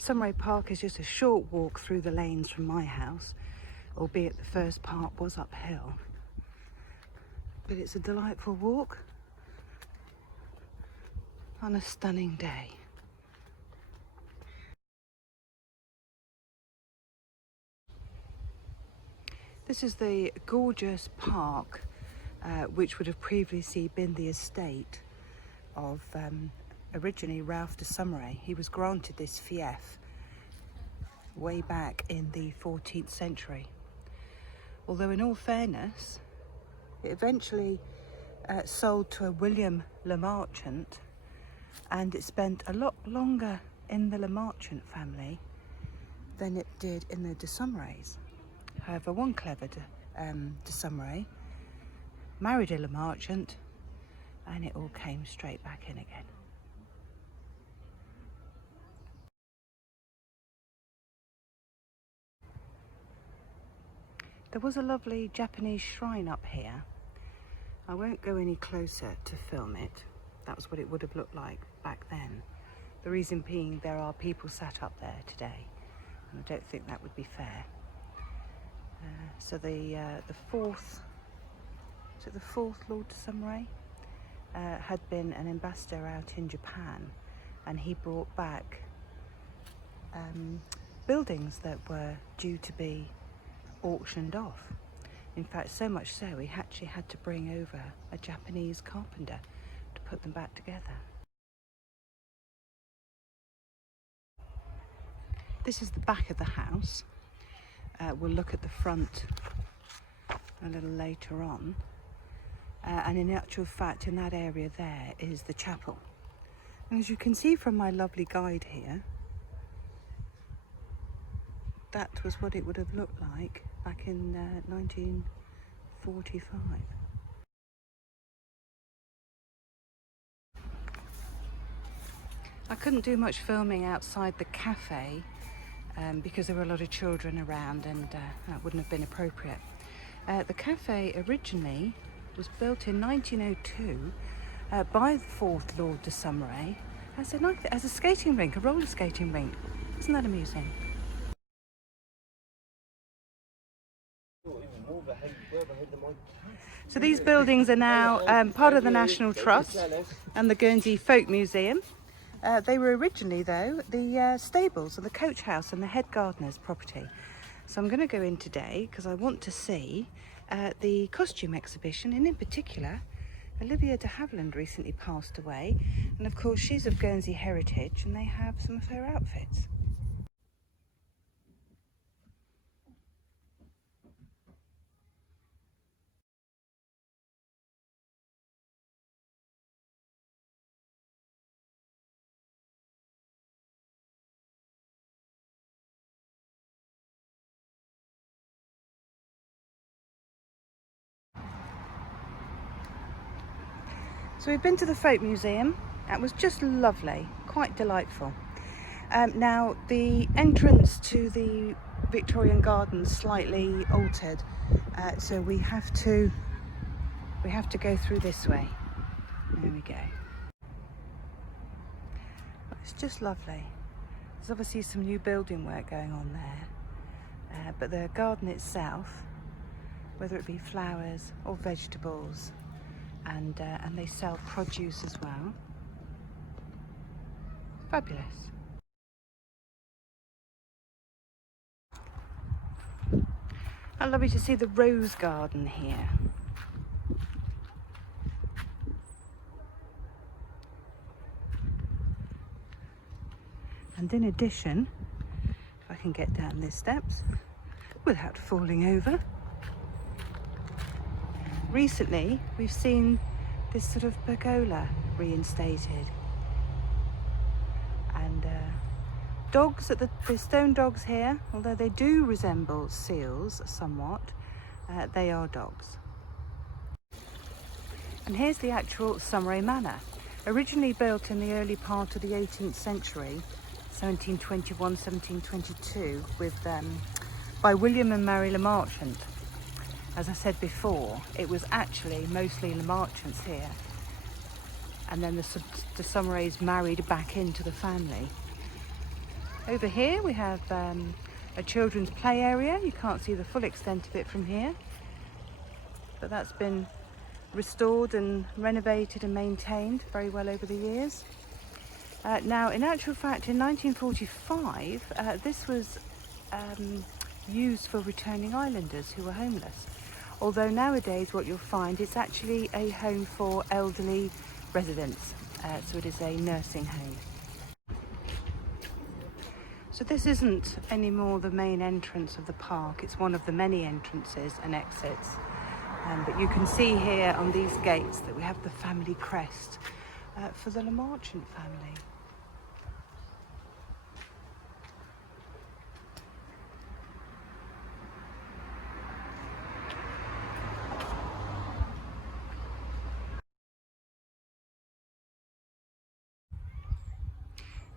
Saumarez Park is just a short walk through the lanes from my house, albeit the first part was uphill. But it's a delightful walk on a stunning day. This is the gorgeous park which would have previously been the estate of originally Ralph de Saumarez. He was granted this fief way back in the 14th century. Although in all fairness, it eventually sold to a William Le Marchant, and it spent a lot longer in the Le Marchant family than it did in the de Saumarez. However, one clever de Saumarez married a Le Marchant, and it all came straight back in again. There was a lovely Japanese shrine up here. I won't go any closer to film it. That was what it would have looked like back then. The reason being, there are people sat up there today, and I don't think that would be fair. So the fourth Lord de Saumarez had been an ambassador out in Japan, and he brought back buildings that were due to be auctioned off. In fact, so much so he actually had to bring over a Japanese carpenter to put them back together. This is the back of the house. We'll look at the front a little later on. And in actual fact, in that area there is the chapel. And as you can see from my lovely guide here, that was what it would have looked like back in 1945. I couldn't do much filming outside the cafe because there were a lot of children around, and that wouldn't have been appropriate. The cafe originally was built in 1902 by the fourth Lord de Saumarez as a skating rink, a roller skating rink. Isn't that amusing? So these buildings are now part of the National Trust and the Guernsey Folk Museum. They were originally, though, the stables and the coach house and the head gardener's property. So I'm going to go in today because I want to see the costume exhibition, and in particular, Olivia de Havilland recently passed away, and of course she's of Guernsey heritage, and they have some of her outfits. So we've been to the Folk Museum. That was just lovely, quite delightful. Now the entrance to the Victorian Gardens slightly altered, so we have to go through this way. There we go. It's just lovely. There's obviously some new building work going on there, but the garden itself, whether it be flowers or vegetables, and they sell produce as well. Fabulous. How lovely to see the rose garden here. And in addition, if I can get down these steps without falling over, recently we've seen this sort of pergola reinstated, and dogs at the stone dogs here, although they do resemble seals somewhat, they are dogs. And here's the actual Saumarez Manor, originally built in the early part of the 18th century, 1721, 1722, by William and Mary Le Marchant. As I said before, it was actually mostly Le Marchants here, and then the Saumarez married back into the family. Over here we have a children's play area. You can't see the full extent of it from here, but that's been restored and renovated and maintained very well over the years. Now, in actual fact, in 1945, this was used for returning islanders who were homeless. Although nowadays what you'll find, it's actually a home for elderly residents. So it is a nursing home. So this isn't anymore the main entrance of the park. It's one of the many entrances and exits. But you can see here on these gates that we have the family crest for the Marchant family.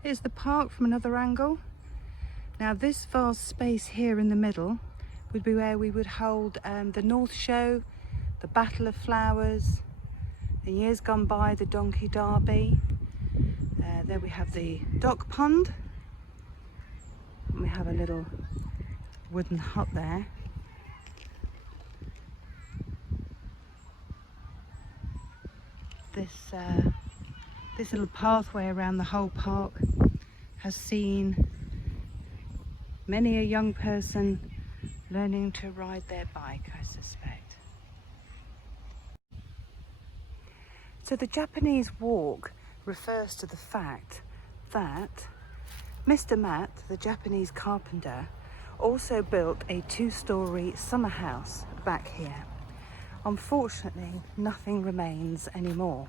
Here's the park from another angle. Now this vast space here in the middle would be where we would hold the North Show, the Battle of Flowers, in years gone by the Donkey Derby. There we have the dock pond, and we have a little wooden hut there. This little pathway around the whole park has seen many a young person learning to ride their bike, I suspect. So the Japanese walk refers to the fact that Mr. Matt, the Japanese carpenter, also built a 2-story summer house back here. Unfortunately, nothing remains anymore.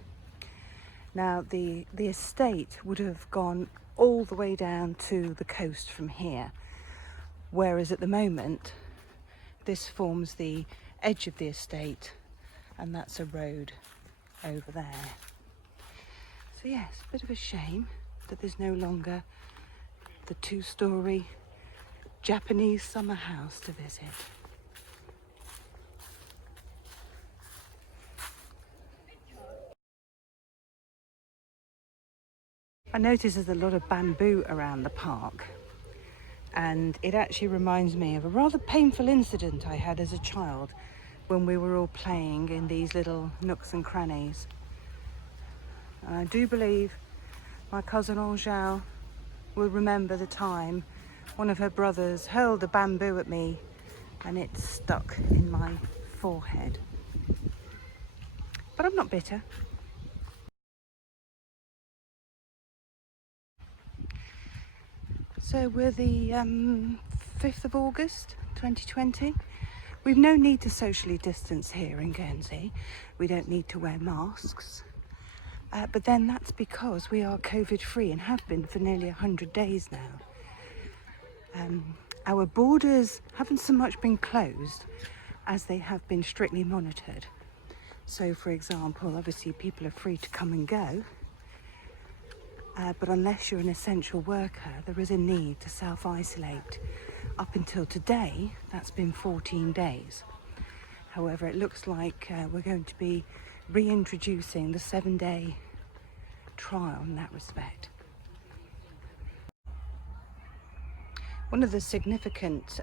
Now, the estate would have gone all the way down to the coast from here, whereas at the moment, this forms the edge of the estate, and that's a road over there. So yes, a bit of a shame that there's no longer the 2-story Japanese summer house to visit. I notice there's a lot of bamboo around the park, and it actually reminds me of a rather painful incident I had as a child when we were all playing in these little nooks and crannies. And I do believe my cousin Angèle will remember the time one of her brothers hurled a bamboo at me and it stuck in my forehead. But I'm not bitter. So we're the 5th of August 2020. We've no need to socially distance here in Guernsey. We don't need to wear masks. But then that's because we are COVID free and have been for nearly 100 days now. Our borders haven't so much been closed as they have been strictly monitored. So for example, obviously people are free to come and go. But unless you're an essential worker, there is a need to self-isolate. Up until today, that's been 14 days. However, it looks like we're going to be reintroducing the 7-day trial in that respect. One of the significant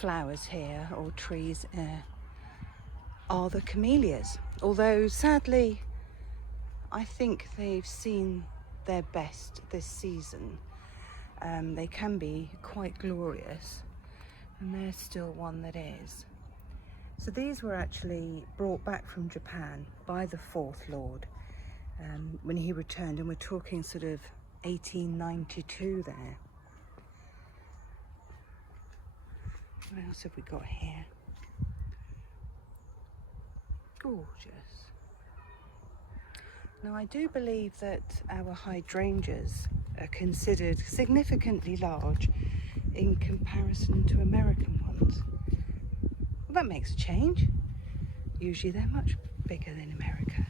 flowers here, or trees, are the camellias. Although sadly, I think they've seen their best this season. They can be quite glorious, and there's still one that is. So these were actually brought back from Japan by the 4th Lord when he returned, and we're talking sort of 1892 there. What else have we got here? Gorgeous. Now, I do believe that our hydrangeas are considered significantly large in comparison to American ones. Well, that makes a change. Usually they're much bigger than America.